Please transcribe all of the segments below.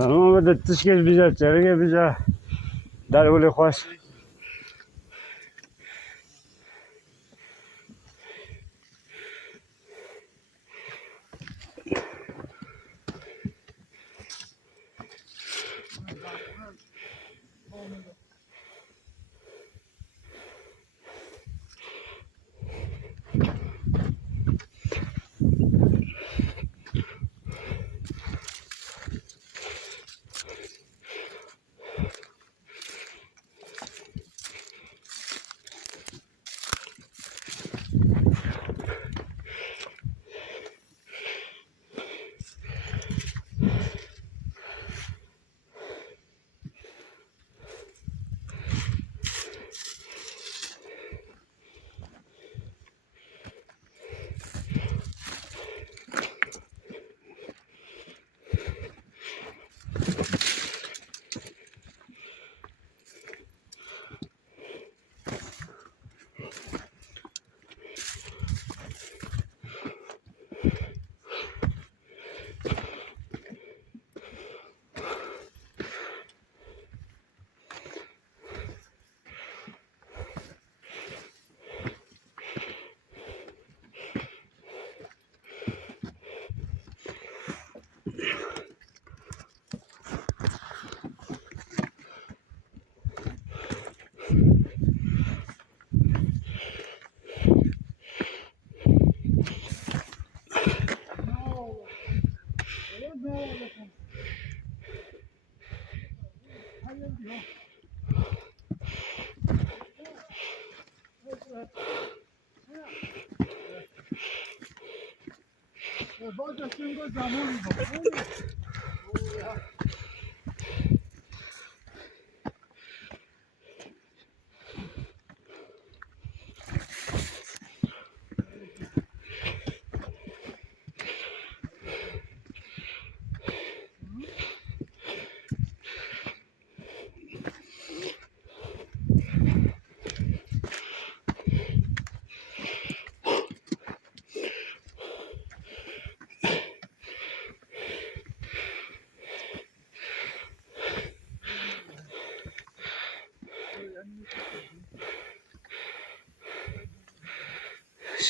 سلام بدتش که بیجا چرگه بیجا در ولی خوش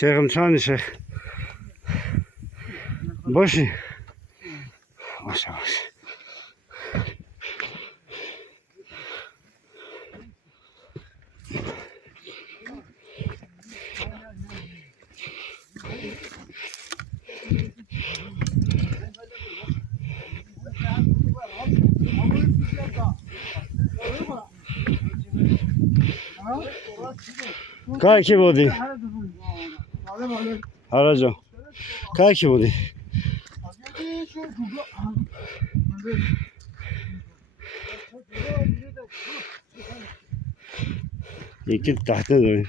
شیخم چانی شیخ باشی باشه باشه काय की बोदी हराजो काय की बोदी iki tahta dön.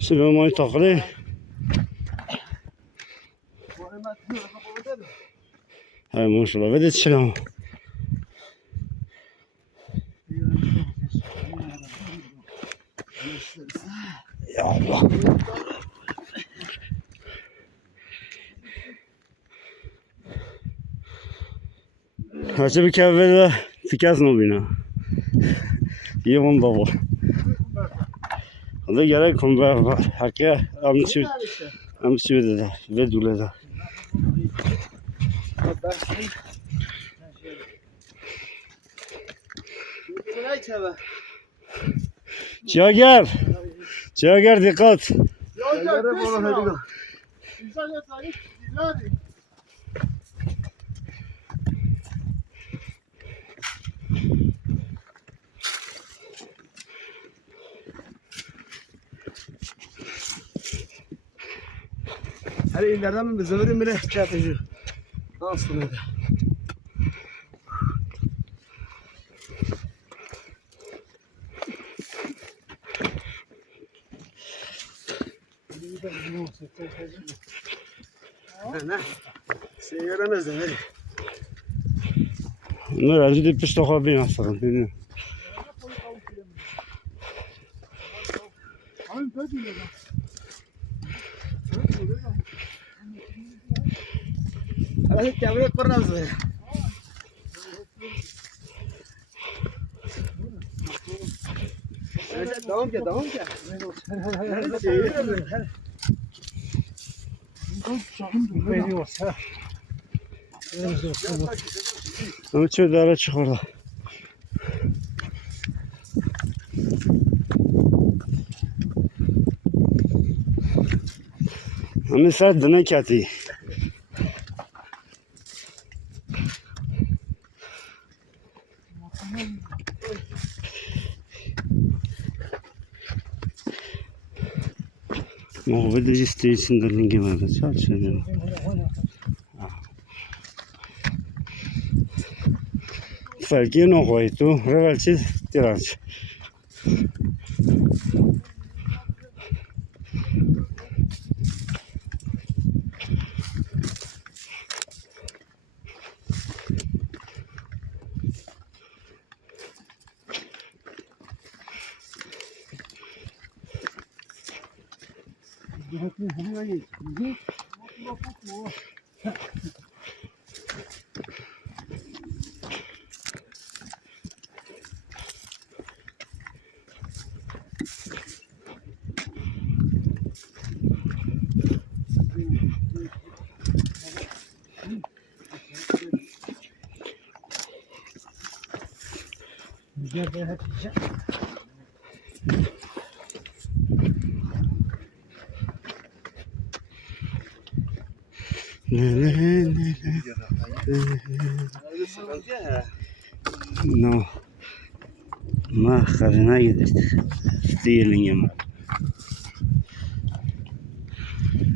Süleyman takılı. Hay maşallah ve de selam. Ya Allah. Hacı bir kevvede fikaz mı bina? İyi bunu da bu. Hadi gerek kumba hakkı amçı dedi ve duleda. Ciğer dikkat. Hadi ileriden mi bize bile çarpıcı. Nasıl öyle? Ne? Seyremez de hadi. Ne razı değil pis toka bin aslan değil. Hadi kamera kurmaz mı? Devam ki. Ama çöldara çık orada. Ama saat dına kati. Muhabbet isteği için de linki var. Saat şöyle. Farkı ne koydu? Revelçi direnç. No. ما خلينا يدك ستيلين يما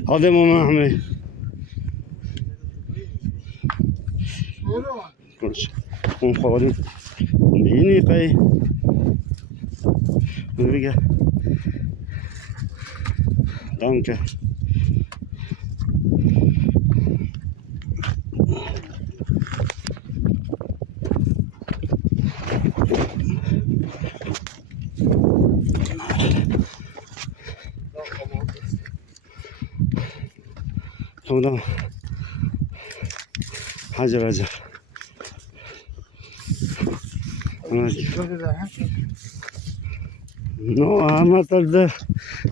هذا ماما أحمد كلش خالي بيني قاي ورجع دانك tamam. Hacer. No, ama wtedy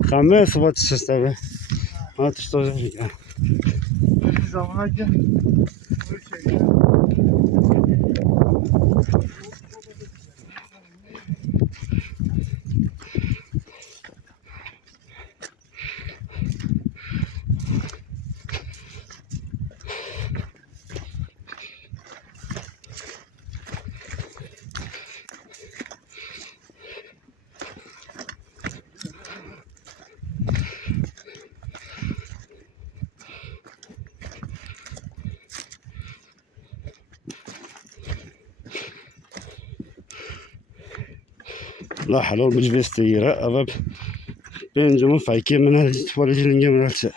chamy chyba 300. A to co zrobię? لا حلول مش بيستيرا أباب بين جمو فايكي من الجوال جلنجي من الشيء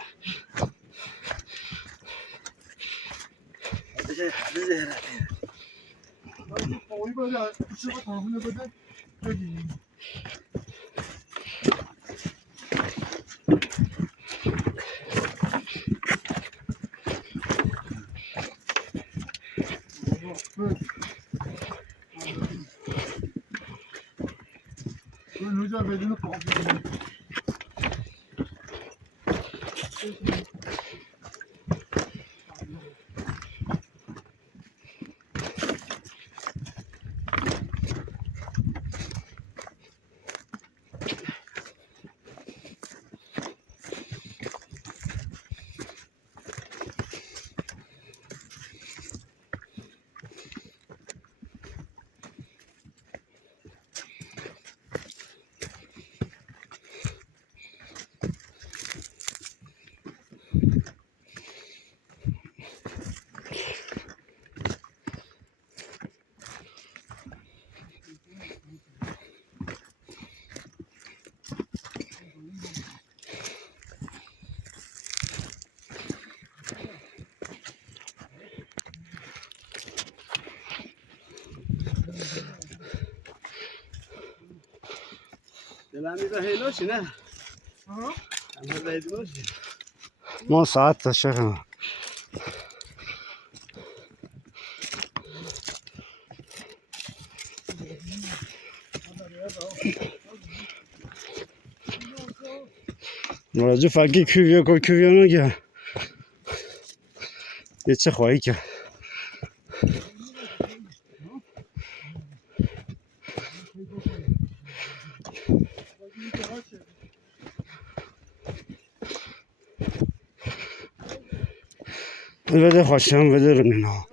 دلانی ده هیلوش نه اما ده هیلوش ما ساعت تشغل راجع فاکی کویو کو کویو نگه یه چه خواهی که البته خوشم بده رو نه